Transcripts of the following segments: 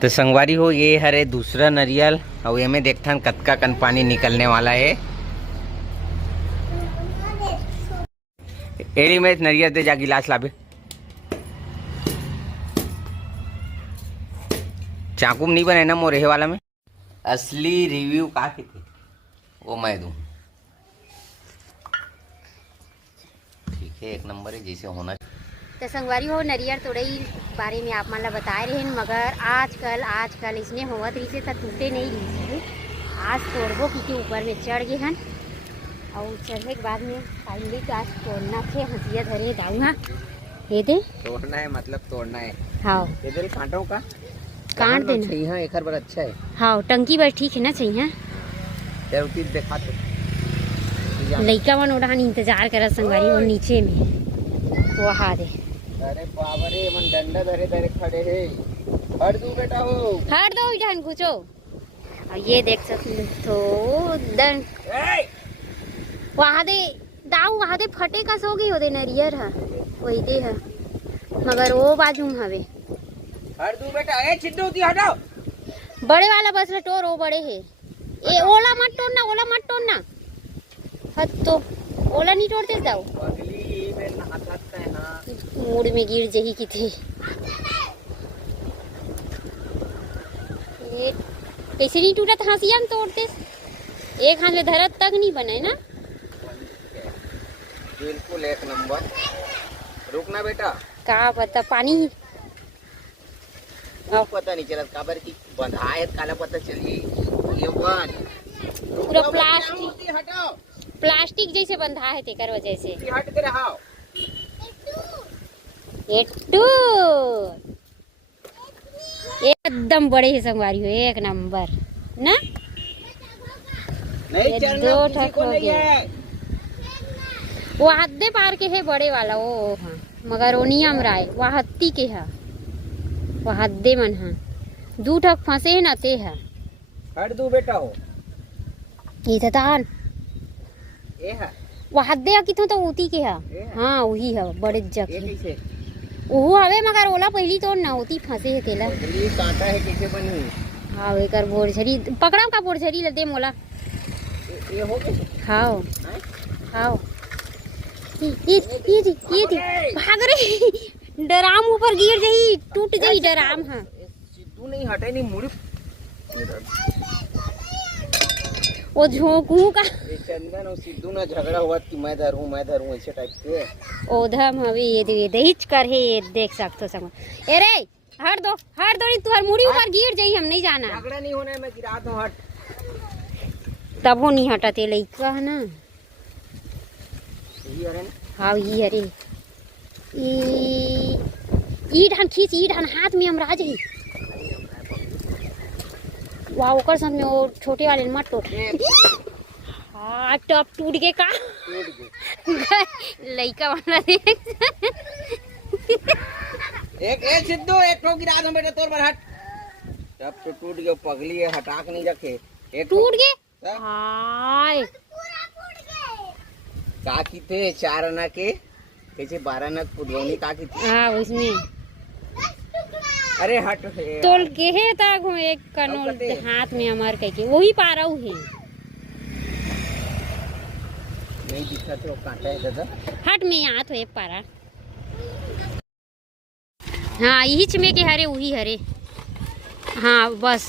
तो संगवारी हो ये हरे दूसरा नरियल और ये में देखथन कतका कन पानी निकलने वाला है। एड़ी में नरियल दे जा गिलास लाबे। चाकू में नहीं बने ना मोरे वाला में। असली रिव्यू का कहते वो मैं दूं। ठीक है, एक नंबर है जैसे होना। तो संगवारी हो नरियर तोड़ई बारे में आप मन ला बताए रहे, मगर आजकल इसने होवत रही से टूटे नहीं रही। आज तोड़बो क्योंकि ऊपर में चढ़ गए हन और चढ़ने के बाद में फाइनली आज तोड़ना थे। हंसिया धरे दाऊँगा ये दे तोड़ना है, मतलब तोड़ना है। हाँ इधर कांटों का काट देना चाहिए। हाँ एक बार अच्छा है। हाँ टंकी बस ठीक है ना चाहिए। देखा तो लइका मन उड़ान इंतजार कर संगवारी हो नीचे में वहा दे। अरे बाबा रे मन डंडा धरे धरे खड़े है। हट दो बेटा हो, हट दो इधर घुसो। और ये देख सकते तो वहाँ दे दाऊ वहाँ दे फटे का सोगी हो दे नरियर है वही दे है, मगर वो बाजू में हवे। हट दो बेटा। ए छिट्टू दी हटाओ। बड़े वाला बस टोर वो बड़े है। ए ओला मत तोड़ना, ओला मत तोड़ना। हद तो ओला नहीं तोड़ते जाओ। पगली में नहाता है ना। मूड में गिर जही की थी। ये कैसे नहीं टूटा था, हंसिया में तोड़ते। एक हाथ में धरत तक नहीं बने ना। बिल्कुल एक नंबर। रुकना बेटा। का पता पानी पता नहीं चला काबर की बंधा है, काला पता चली ये वन पूरा प्लास्टिक हटाओ। प्लास्टिक जैसे बंधा है तेकर वजह से। हट के रहो। एकदम बड़े ही संगवारी हो, एक नंबर ना। नहीं चढ़ना दो किसी ठक को हो नहीं गए। है। वो हद्दे पार के है बड़े वाला वो। हाँ मगर वो नियम राय वह हत्ती के है, वह हद्दे मन है। दू ठक फंसे है ना ते है। हट दो बेटा हो। ये तान ये है वह हद्दे किथों तो उती के है। ये है? हाँ वही है बड़े ये जगह कैसे वो हवे, मगर ओला पहली तो ना होती फंसे है तेला। ये कांटा है कैसे बनी। हाँ एकर बोरझरी पकड़ाओ का बोरझरी ल दे मोला। ये हो गए। खाओ हैं? खाओ। ये भाग रे। डराम ऊपर गिर जाई, टूट जाई डराम। हाँ सिद्धू नहीं हटे नहीं मुड़ी। वो झोंकू का ये चंदन और सिद्धू ना झगड़ा हुआ कि मैं धरूं ऐसे टाइप के। ओधम हवे ये दहिच कर है। ये देख सकते हो संग। ए रे हट दो तुम्हार मुड़ी ऊपर गिर जाई, हम नहीं जाना। झगड़ा नहीं होना है, मैं गिरा दूं। हट। तब वो नहीं हटते लइका है ना। यही अरे हाँ ये अरे ई ढान खींच, ई ढान हाथ में हमरा जाई। वाह ओकर संग में वो छोटे वाले मत टूट। हाँ टप टूट के का लइका वाला देख। एक सिद्धू एक ठोक गिरा दूं बेटा तोर पर। हट। तब तो टूट गया पगली है, हटा के नहीं रखे। एक टूट गए। सब? हाय का की थे 4 आना के कैसे 12 आना पुदवनी का की थी। हाँ उसमें अरे हट तोल के है ताक हो एक कनोल हाथ में हमार कह के वही पाराऊ है। नहीं दिखा तो कांटा है दादा। हट में यहाँ तो एक पारा। हाँ यही चमे के हरे वही हरे। हाँ बस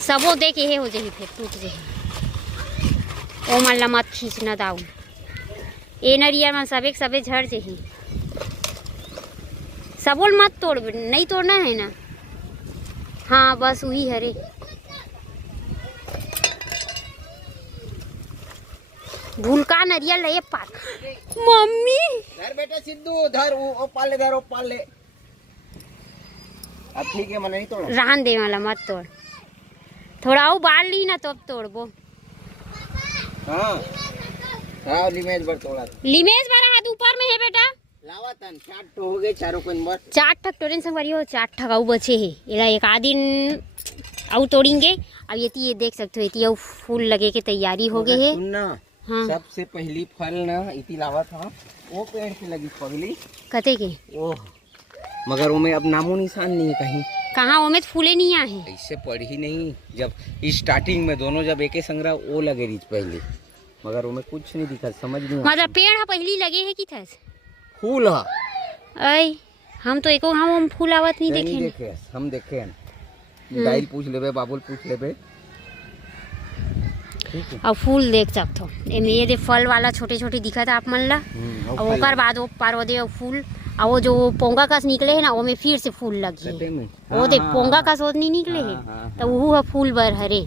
सबो दे के है हो जाही फिर टूट जाही। ओ मन मत खींचना दाऊ। ए नरियर में सबे झड़ जाही। सबोल मत तोड़, नहीं तोड़ना है ना। हाँ बस वही हरे। भूलका नरियल ले पार। मम्मी धर बेटा सिद्धू धर। ओ पाल ले। अब ठीक है, मैं नहीं तोड़ा। रहन दे वाला मत तोड़। थोड़ा और बाल ली ना तो अब तोड़बो। हाँ लिमेज बर तोड़ा। लिमेज बारा हाथ ऊपर में है बेटा। लावा तन 4 तो हो गए, चारों को नंबर 4 ठक टोरेन संगवारी हो। 4 ठक आउ बचे है। एला एक आदिन आउ तोड़ेंगे। अब ये देख सकते हो ये फूल लगे के तैयारी हो गई है। सुनना। हाँ सबसे पहली फल ना इति लावा था वो पेड़ की लगी पगली कते के। ओह मगर वो में अब नामो निशान नहीं है कहीं। कहाँ वो में तो फूले नहीं आए। ऐसे पढ़ी नहीं, जब स्टार्टिंग में दोनों जब एके संग्रह वो लगे रही पहले, मगर वो में कुछ नहीं दिखा, समझ नहीं मतलब पेड़ है पहली लगे है कि थस फूल हा ऐ हम तो एको हम फूल आवत नहीं देखे हम देखे हैं। दाइल पूछ लेबे, बाबुल पूछ लेबे, और फूल देख सकते हो एमे ये दे फल वाला छोटे छोटे दिखा था आप मन ला। और ओकर बाद वो पार दे फूल और वो जो पोंगा कस निकले है ना वो में फिर से फूल लगी है। वो दे पोंगा कस वो नहीं निकले है तो वो है फूल बर हरे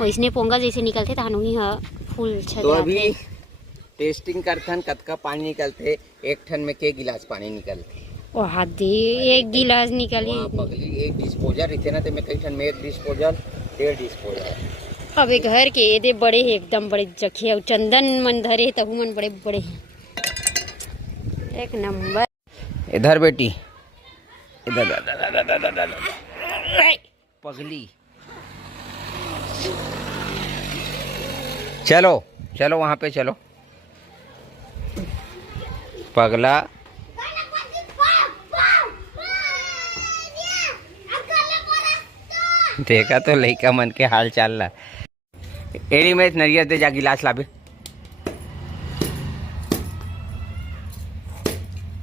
वैसने पोंगा जैसे निकलते था ही है फूल छत। तो अभी टेस्टिंग करथन कतका पानी निकलते, एक ठन में के गिलास पानी निकलते। ओ हाथी एक गिलास निकली पगली एक डिस्पोजल रहते ना, तो मैं कई ठन में एक डिस्पोजल 1.5 डिस्पोजल। अब एक घर के ये बड़े है एकदम बड़े जखे और चंदन मन धरे तहु मन बड़े बड़े हैं एक नंबर। इधर बेटी इधर पगली, चलो चलो वहाँ पे चलो पगला। देखा तो लड़का मन के हाल चाल ला। एड़ी में नरियर दे जा गिलास लाबे,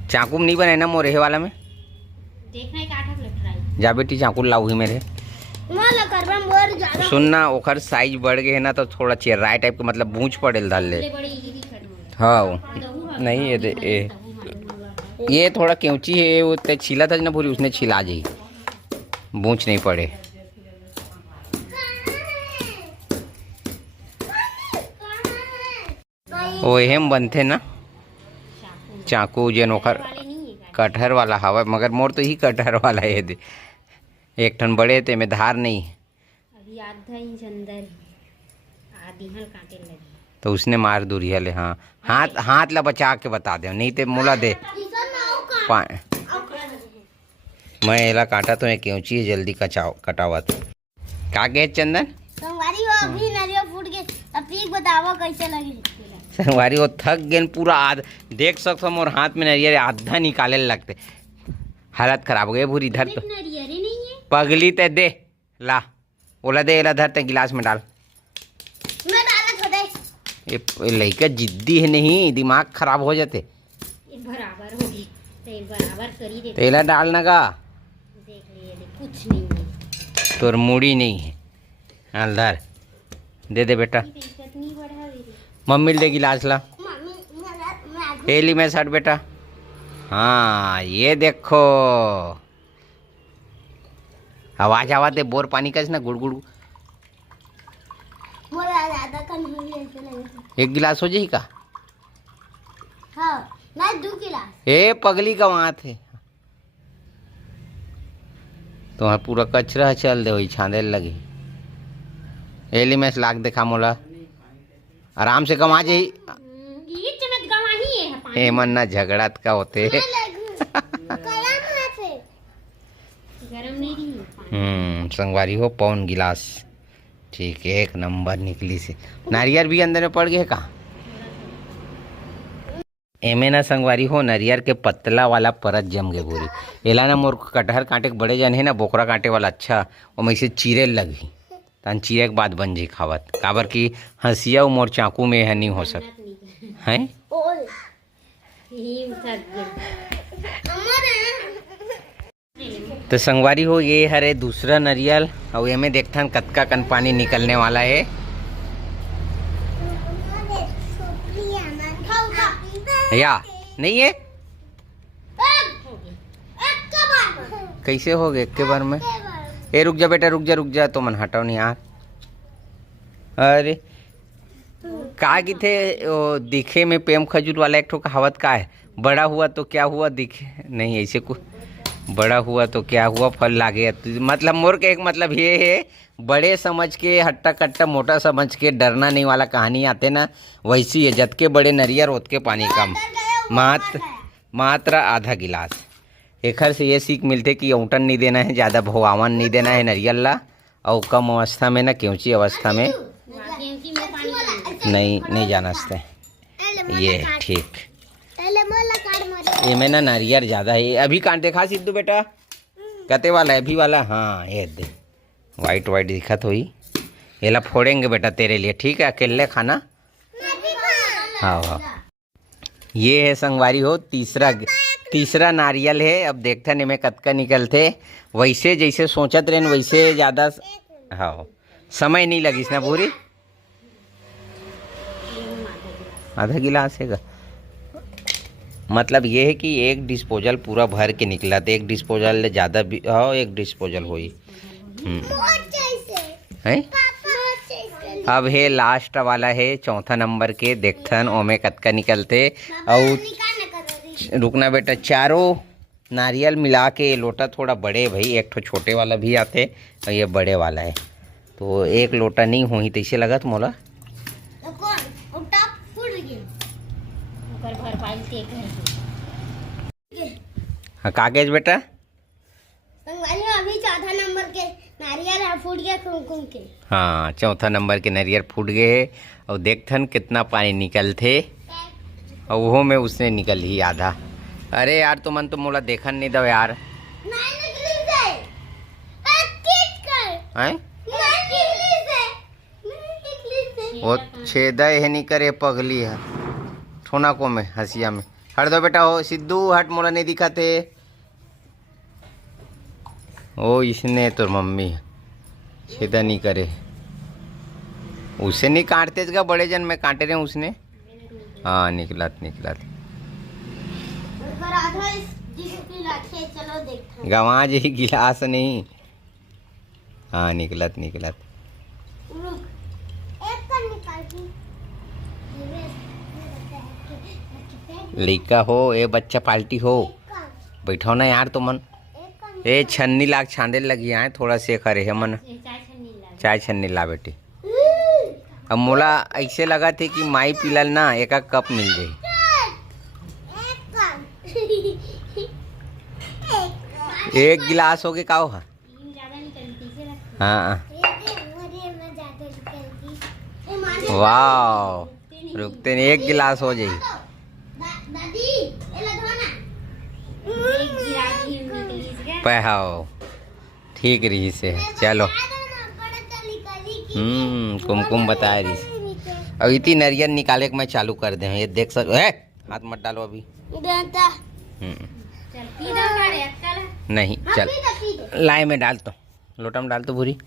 चाकू नहीं बने ना मोरे वाला में, देखना है काठक लग रहा है। जा बेटी चाकू लाऊ ही मेरे। सुनना ओखर साइज बढ़ गए है ना, तो थोड़ा चेराई टाइप के मतलब बूझ पड़े डाल ले। हाँ नहीं ये दे ये थोड़ा केवची है, वो ते छिला था ना पूरी, उसने छिला जी बूझ नहीं पड़े। वो हम बनते ना चाकू जेन ओखर कटहर वाला हवा, मगर मोर तो ही कटहर वाला है दे। एक ठन बड़े थे में धार नहीं, अभी आधा इंच अंदर आधी हल काटे लगी तो उसने मार दूरिया ले। हाँ हाथ हाथ ला बचा के बता दे, नहीं तो मुला दे मैं एला काटा तो एक ऊंची जल्दी कटावत का गे चंदन संगवारी हो अभी नरिया फूट के अब पीक बतावा कैसे लगी। संगवारी वो थक गए पूरा आध देख सकते मोर हाथ में नरियर आधा निकाले लगते, हालत खराब हो गई पूरी। इधर तो नरियरे नहीं है पगली ते दे ला ओला दे एला धर ते गिलास में डाल। मैं डालत हो दे ये लड़का जिद्दी है, नहीं दिमाग खराब हो जाते। ये बराबर हो गई तेल बराबर करी दे, तेला डालना का देख लिए कुछ नहीं है तोर मूड़ी नहीं है। धर दे दे बेटा, मम्मी दे गिलास ला एली में सट बेटा। हाँ ये देखो आवाज आवा दे बोर पानी का ना गुड़ गुड़। एक गिलास हो जाए का? हाँ, मैं 2 गिलास। ए पगली का वहाँ थे तो पूरा कचरा चल दे वही छांदे लगी। एली में लाग देखा मोला आराम से कमा जाई। ए मन ना झगड़ा का होते संगवारी हो पौन गिलास ठीक है, एक नंबर निकली से। नारियल भी अंदर में पड़ गए का? एमे ना संगवारी हो नरियर के पतला वाला परत जम गए पूरी। एला ना मोर कटहर काटे के बड़े जन है ना बोकरा काटे वाला, अच्छा वो मैं से चीरे लगी तन चीरे के बाद बन जी खावत, काबर की हंसिया मोर चाकू में है नहीं हो सक है। तो संगवारी हो ये हरे दूसरा नरियल और ये में देखथन कतका कन पानी निकलने वाला है। या नहीं है कैसे हो गए के बार में? ए रुक जा बेटा रुक जा तो मन हटाओ नहीं यार। अरे का की थे वो दिखे में पेम खजूर वाला एक ठो कहावत का है, बड़ा हुआ तो क्या हुआ दिखे नहीं ऐसे कुछ, बड़ा हुआ तो क्या हुआ फल लागे। मतलब मोर के एक मतलब ये है बड़े समझ के हट्टा कट्टा मोटा समझ के डरना नहीं वाला कहानी आते ना, वैसी है। जत के बड़े नरियर होत के पानी कम, मात्र आधा गिलास। एखर से ये सीख मिलते कि औंटन नहीं देना है, ज़्यादा भवावन नहीं देना है नरियल ला, और कम अवस्था में ना केवची अवस्था में नहीं जाना सकते। ये ठीक ये में ना नारियल ज़्यादा है। अभी काट देखा सिद्धू बेटा कते वाला है? भी वाला, हाँ ये दे, वाइट वाइट दिखत हुई। ये ला फोड़ेंगे बेटा तेरे लिए, ठीक है? अकेले खाना। हाँ हाँ, ये है संगवारी हो तीसरा नारियल है। अब देखते हैं में कतका निकलते। वैसे जैसे सोचत रहे वैसे ज़्यादा हाँ समय नहीं लगिस ना पूरी। आधा गिलास है का मतलब ये है कि एक डिस्पोजल पूरा भर के निकला, तो एक डिस्पोजल ज़्यादा भी हाँ, एक डिस्पोजल हुई है। अब है लास्ट वाला है, चौथा नंबर के। देखथन ओमे कतका निकलते। और रुकना बेटा, चारों नारियल मिला के लोटा थोड़ा बड़े भाई, एक ठो छोटे वाला भी आते और ये बड़े वाला है, तो एक लोटा नहीं होई तैसे लगत मोला। हाँ कागज बेटा, अभी चौथा नंबर के नारियल फूट गया कुमकुम के। हाँ चौथा नंबर के नारियल फूट गए है। और देखथन कितना पानी निकलते, और वो में उसने निकल ही आधा। अरे यार तो मन तो मोला देखन नहीं दो यार। वो छेदा है नहीं करे पगली है ठोना को में हंसिया में। हट दो बेटा, हो सिद्धू हट, मोला नहीं दिखाते। ओ इसने तो मम्मी छेदा नहीं करे, उसे नहीं काटते का बड़े जन में काटे रहे उसने। हाँ निकलत गवा जी गिलास नहीं। हाँ निकलत लड़का हो ए बच्चा पाल्टी हो, बैठो ना यार तो मन। ए छन्नी लाग छांदे लगी आए थोड़ा से करे है मन, चाय छन्नी ला बेटी। अब मोला ऐसे लगा थे कि माई पिलल ना एक कप मिल जाए। एक गिलास हो गए का हो। हाँ वाह, रुकते नहीं, एक गिलास हो जाए। पहाओ ठीक रही से, चलो कुमकुम बताए रही से। अब इतनी नारियल निकाले के मैं चालू कर दे, ये देख सक हाथ मत डालो अभी। नहीं चल लाए में डाल तो, लोटा में डाल तो भूरी,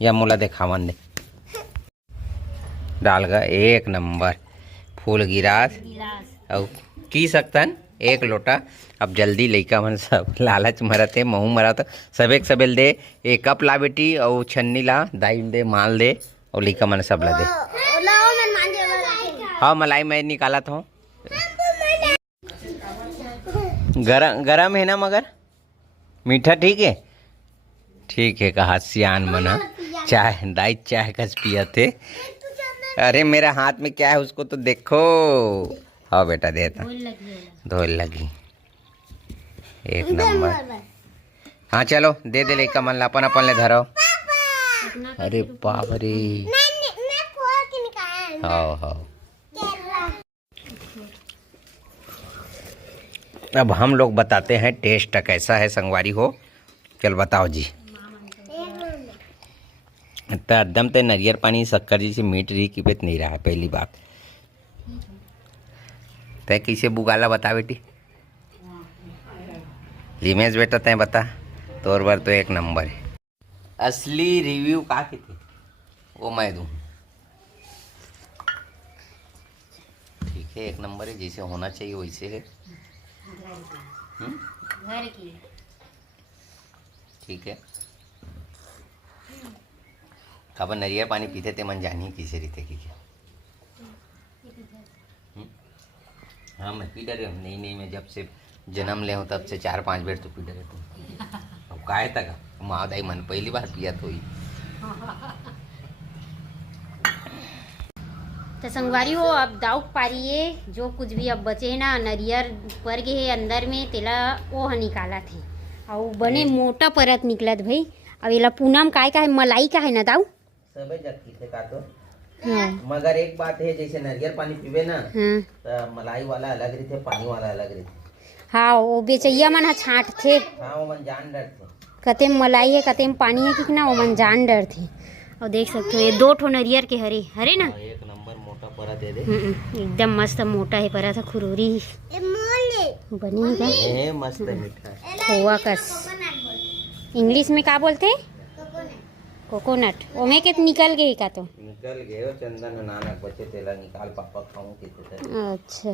या मोला देखावन दे। डाल गया एक नंबर फूल गिरास और की सकतन एक लोटा। अब जल्दी लइका मन सब लालच मरते, महू मरत, सबे सबेल दे। एक कप ला बेटी और छन्नी ला, दाई दे, माल दे, और लइका मन सब ला दे। हाँ मलाई मैं निकाला था। गरम है ना मगर मीठा ठीक है? ठीक है कहा सियान मना। चाय दाई चाय कस पिया थे। अरे मेरा हाथ में क्या है उसको तो देखो। हाँ बेटा देता, धोल लगी एक नंबर। हाँ चलो दे दे लेका मन ला, अपन ले धरो। अरे बाप रे, हाँ अब हम लोग बताते हैं टेस्ट कैसा है संगवारी हो। चल बताओ जी। एकदम ते नारियल पानी शक्कर जी से मीठ रही की बेत नहीं रहा है। पहली बात तय कैसे बुगाला बता बेटी। लिमेश बेटा तय बता, तोर बार तो एक नंबर है। असली रिव्यू का थे वो मैं दूँ। ठीक है एक नंबर है, जैसे होना चाहिए वैसे है। घर की ठीक है। अब नारियल पानी पीते थे मन जानी किसे रीते की क्या। हाँ मैं पी डरे हूँ। नहीं मैं जब से जन्म ले हूँ तब से 4-5 बेर तो पी डरे तुम। अब काहे तक माँ दाई मन पहली बार पिया तो ही। तो संगवारी हो अब दाऊ पारिए जो कुछ भी अब बचे है ना नरियर पर के है अंदर में तेला वो निकाला थे और बने मोटा परत निकलत भाई। अब एला पूनम काय का है मलाई का है ना दाऊ सबे जगती थे का तो। हाँ। मगर एक बात है जैसे नारियल पानी पीवे ना हाँ। तो मलाई वाला अलग रहते, पानी वाला अलग रहते। हाँ वो बेचैया मन छाट थे। हाँ वो मन जान डर थे। कते में मलाई है कते में पानी है कि ना वो मन जान डर थे। और देख सकते हो ये 2 ठो नरियर के हरे हरे ना, एक नंबर मोटा परा दे दे। एकदम मस्त मोटा है परा था खुरूरी बनी का मस्त मीठा है। खोआ कस इंग्लिश में का बोलते कोकोनट। ओमे के निकल गए का तो निकल गए हो चंदन नानक बच्चे तेला निकाल पापा खाऊं कितने। अच्छा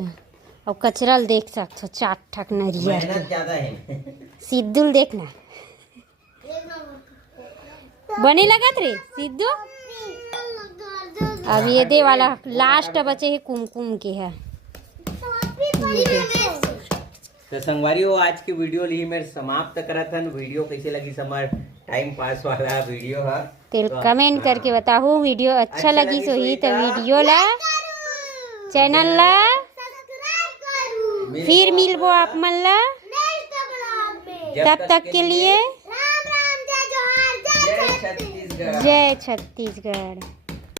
और कचरल देख सकते हो 4 ठक नरियर मेहनत ज्यादा है। सिद्धू देखना बने लगत रे सिद्धू। अब ये दे वाला लास्ट बचे है कुमकुम के है। तो संगवारी हो आज की वीडियो ली मेरे समाप्त करा था। वीडियो कैसे लगी समार टाइम पास वाला वीडियो है तो कमेंट करके बताओ। वीडियो अच्छा लगी सो ही तो वीडियो ला चैनल ला फिर मिलबो आप मन ला। तब तक के लिए जय छत्तीसगढ़। जय छत्तीसगढ़।